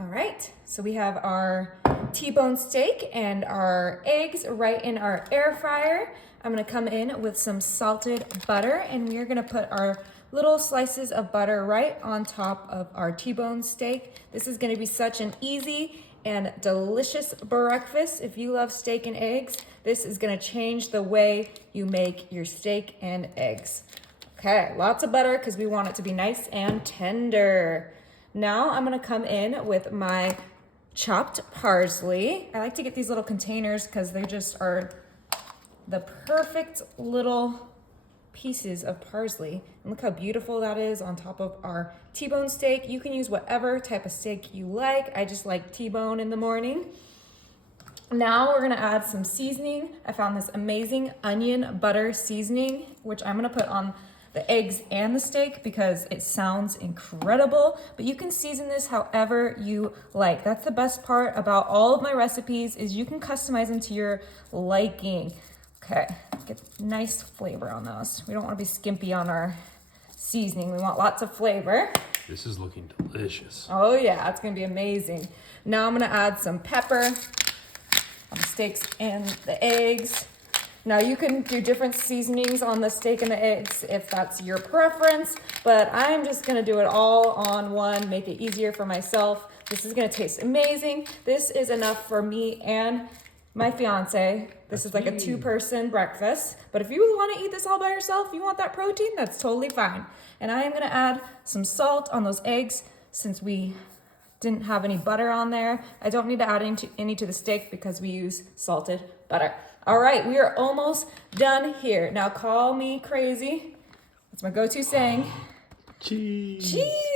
All right, so we have our T-bone steak and our eggs right in our air fryer. I'm gonna come in with some salted butter, and we are gonna put our little slices of butter right on top of our T-bone steak. This is gonna be such an easy and delicious breakfast. If you love steak and eggs, this is gonna change the way you make your steak and eggs. Okay, lots of butter because we want it to be nice and tender. Now I'm gonna come in with my chopped parsley. I like to get these little containers because they just are the perfect little pieces of parsley. And look how beautiful that is on top of our T-bone steak. You can use whatever type of steak you like. I just like T-bone in the morning. Now we're gonna add some seasoning. I found this amazing onion butter seasoning, which I'm gonna put on the eggs and the steak because it sounds incredible, but you can season this however you like. That's the best part about all of my recipes is you can customize them to your liking. Okay, get nice flavor on those. We don't want to be skimpy on our seasoning. We want lots of flavor. This is looking delicious. Oh yeah, it's gonna be amazing. Now I'm gonna add some pepper on the steaks and the eggs. Now you can do different seasonings on the steak and the eggs if that's your preference, but I'm just gonna do it all on one, make it easier for myself. This is gonna taste amazing. This is enough for me and my fiance. This is like a 2-person breakfast, but if you wanna eat this all by yourself, you want that protein, that's totally fine. And I am gonna add some salt on those eggs since we didn't have any butter on there. I don't need to add any to the steak because we use salted butter. All right, we are almost done here. Now call me crazy. That's my go-to saying. Cheese. Cheese.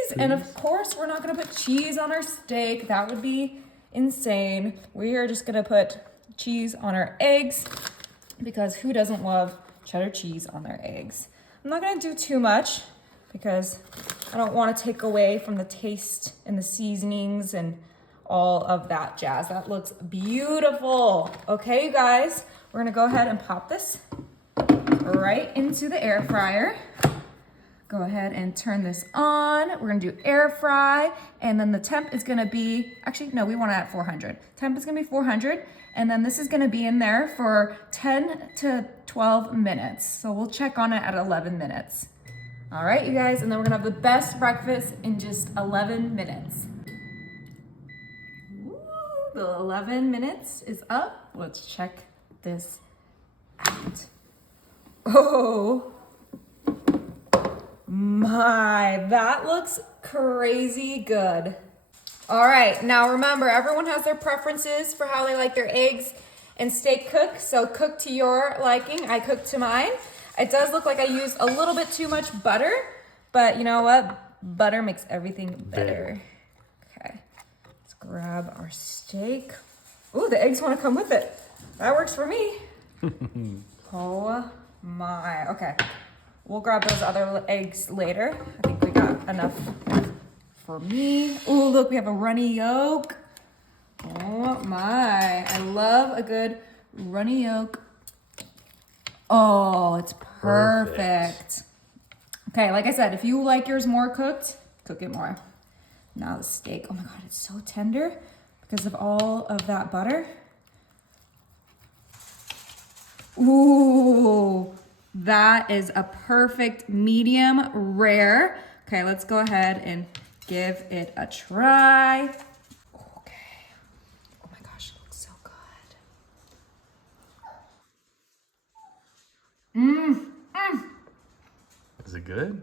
Please. And of course, we're not gonna put cheese on our steak. That would be insane. We are just gonna put cheese on our eggs because who doesn't love cheddar cheese on their eggs? I'm not gonna do too much because I don't want to take away from the taste and the seasonings and all of that jazz. That looks beautiful. Okay, you guys, we're gonna go ahead and pop this right into the air fryer. Go ahead and turn this on. We're gonna do air fry, and then the temp is gonna be, actually, no, we wanna at 400. Temp is gonna be 400, and then this is gonna be in there for 10 to 12 minutes. So we'll check on it at 11 minutes. All right, you guys, and then we're gonna have the best breakfast in just 11 minutes. Ooh, the 11 minutes is up. Let's check this out. Oh my, that looks crazy good. All right, now remember, everyone has their preferences for how they like their eggs and steak cooked, so cook to your liking. I cooked to mine. It does look like I used a little bit too much butter, but you know what? Butter makes everything better. Okay, let's grab our steak. Ooh, the eggs want to come with it. That works for me. Oh my, okay. We'll grab those other eggs later. I think we got enough for me. Ooh, look, we have a runny yolk. Oh my, I love a good runny yolk. Oh, it's perfect. Okay, like I said, if you like yours more cooked, cook it more. Now the steak, oh my God, it's so tender because of all of that butter. Ooh, that is a perfect medium rare. Okay, let's go ahead and give it a try. Okay, oh my gosh, it looks so good. Is it good?